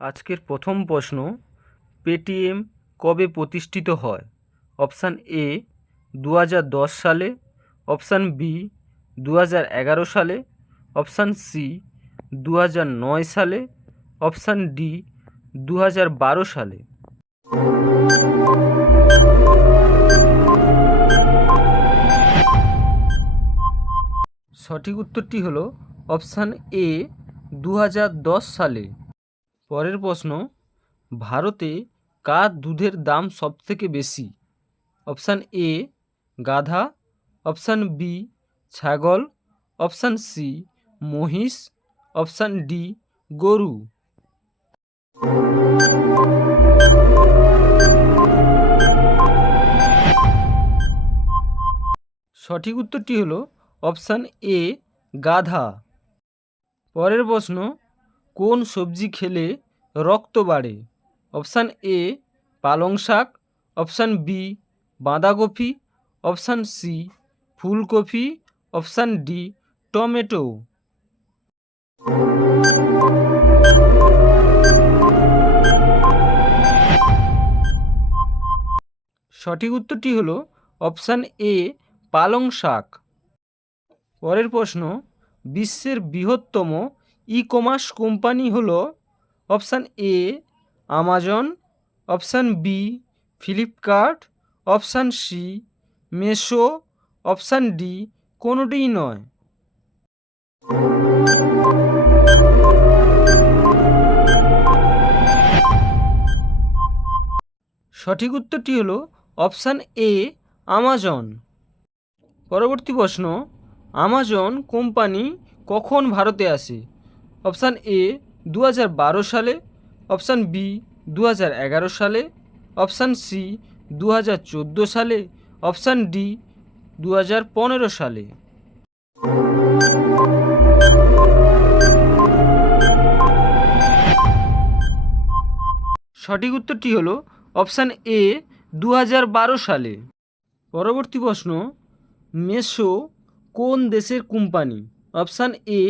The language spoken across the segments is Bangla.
আজকের প্রথম প্রশ্ন, পেটিএম কবে প্রতিষ্ঠিত হয়? অপশান এ 2010 সালে, অপশান বি 2011 সালে, অপশান সি 2009 সালে, অপশান ডি 2012 সালে। সঠিক উত্তরটি হলো অপশান এ 2010 সালে। পরের প্রশ্ন, ভারতে কার দুধের দাম সবথেকে বেশি? অপশান এ গাধা, অপশান বি ছাগল, অপশান সি মহিষ, অপশান ডি গরু। সঠিক উত্তরটি হলো অপশান এ গাধা। পরের প্রশ্ন, কোন সবজি খেলে রক্ত বাড়ে? অপশান এ পালং শাক, অপশান বি বাঁধাকপি, অপশান সি ফুলকপি, অপশান ডি টমেটো। সঠিক উত্তরটি হলো অপশান এ পালং শাক। পরের প্রশ্ন, বিশ্বের বৃহত্তম ই কমার্স কোম্পানি হলো option A Amazon, option B Flipkart, option C Meesho, option D কোনোটিই নয়। সঠিক উত্তরটি হলো অপশান এ আমাজন। পরবর্তী প্রশ্ন, আমাজন কোম্পানি কখন ভারতে আসে? অপশান এ 2012 সালে, অপশান বি 2011 সালে, অপশান সি 2014 সালে, অপশান ডি 2015 সালে। সঠিক উত্তরটি হলো অপশান এ 2012 সালে। পরবর্তী প্রশ্ন, মেশো কোন দেশের company? Option A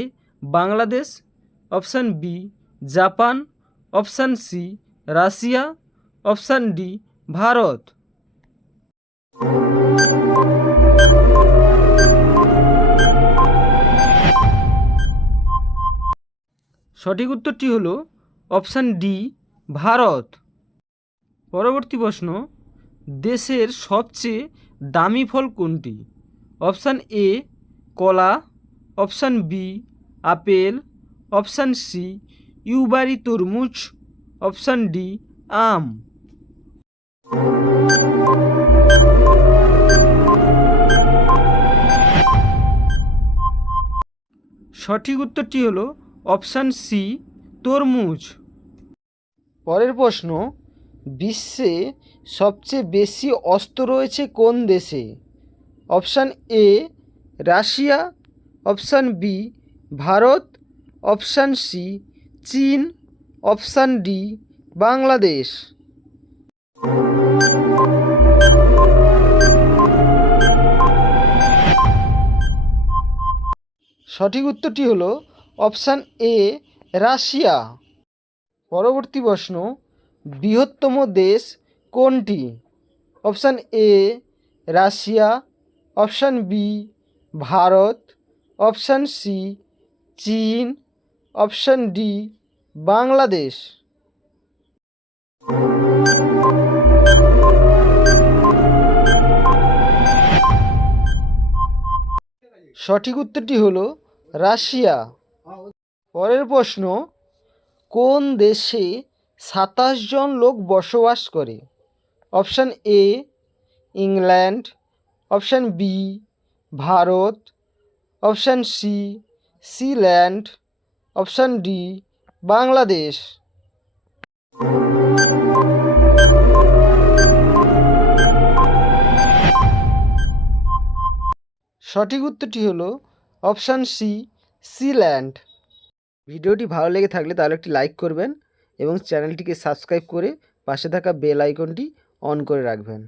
Bangladesh, option B Japan, option C Russia, option D Bharat. সঠিক উত্তরটি হলো অপশান ডি ভারত। পরবর্তী প্রশ্ন, দেশের সবচেয়ে দামি ফল কোনটি? অপশান এ কলা, option B apple, option C ইউবারি তরমুজ, অপশান ডি আম। সঠিক উত্তরটি হলো অপশান সি তরমুজ। পরের প্রশ্ন, বিশ্বে সবচেয়ে বেশি অস্ত্র রয়েছে কোন দেশে? Option A Russia, option B Bharat, option C চীন, অপশান ডি বাংলাদেশ। সঠিক উত্তরটি হলো অপশান এ রাশিয়া। পরবর্তী প্রশ্ন, বৃহত্তম দেশ কোনটি? Option A Russia, option B Bharat, option C চীন, অপশান ডি বাংলাদেশ। সঠিক উত্তরটি হলো রাশিয়া। পরের প্রশ্ন, কোন দেশে 27 জন লোক বসবাস করে? Option A England, option B Bharat, option C Sealand, option D Bangladesh. সঠিক উত্তরটি হলো অপশান সি সিল্যান্ড। ভিডিওটি ভালো লেগে থাকলে তাহলে একটি লাইক করবেন এবং চ্যানেলটিকে সাবস্ক্রাইব করে পাশে থাকা বেল আইকনটি অন করে রাখবেন।